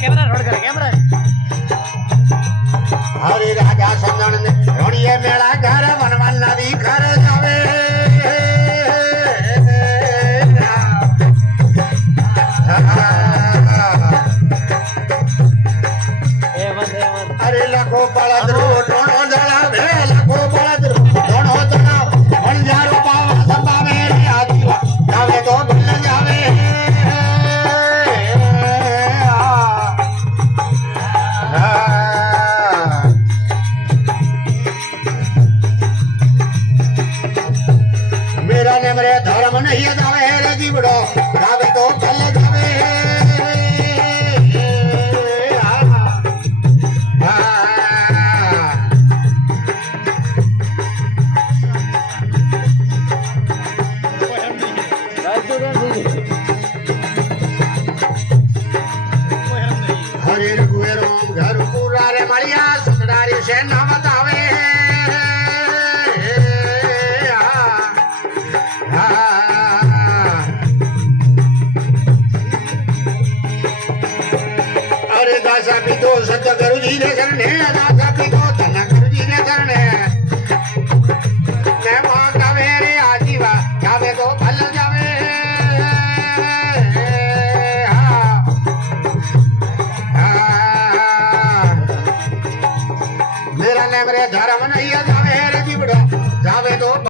camera road कर camera हरे राजा संदन ने रोड़िए मेरा घर बनवाल नदी घर जावे अरे लखो बलद रो दोनों जड़ा भे लखो बलद रो दोनों जड़ा बन जारो पावा संबा मेरे आजीवा जावे तो भूल जावे मेरा ने मेरे धर्म नहीं जावे रे जीवड़ो जावे तो भूल जावे हरे रघुवीर घर पूरा रे मरिया सुंदरारी से नाम बतावे अरे दासा भी दो सत गुरु जी ने शरणे दासा भी दो धन गुरु जी ने शरणे मैं मांगा मेरे आजीवा जावे तो फल जावे मेरा ने मेरे धर्म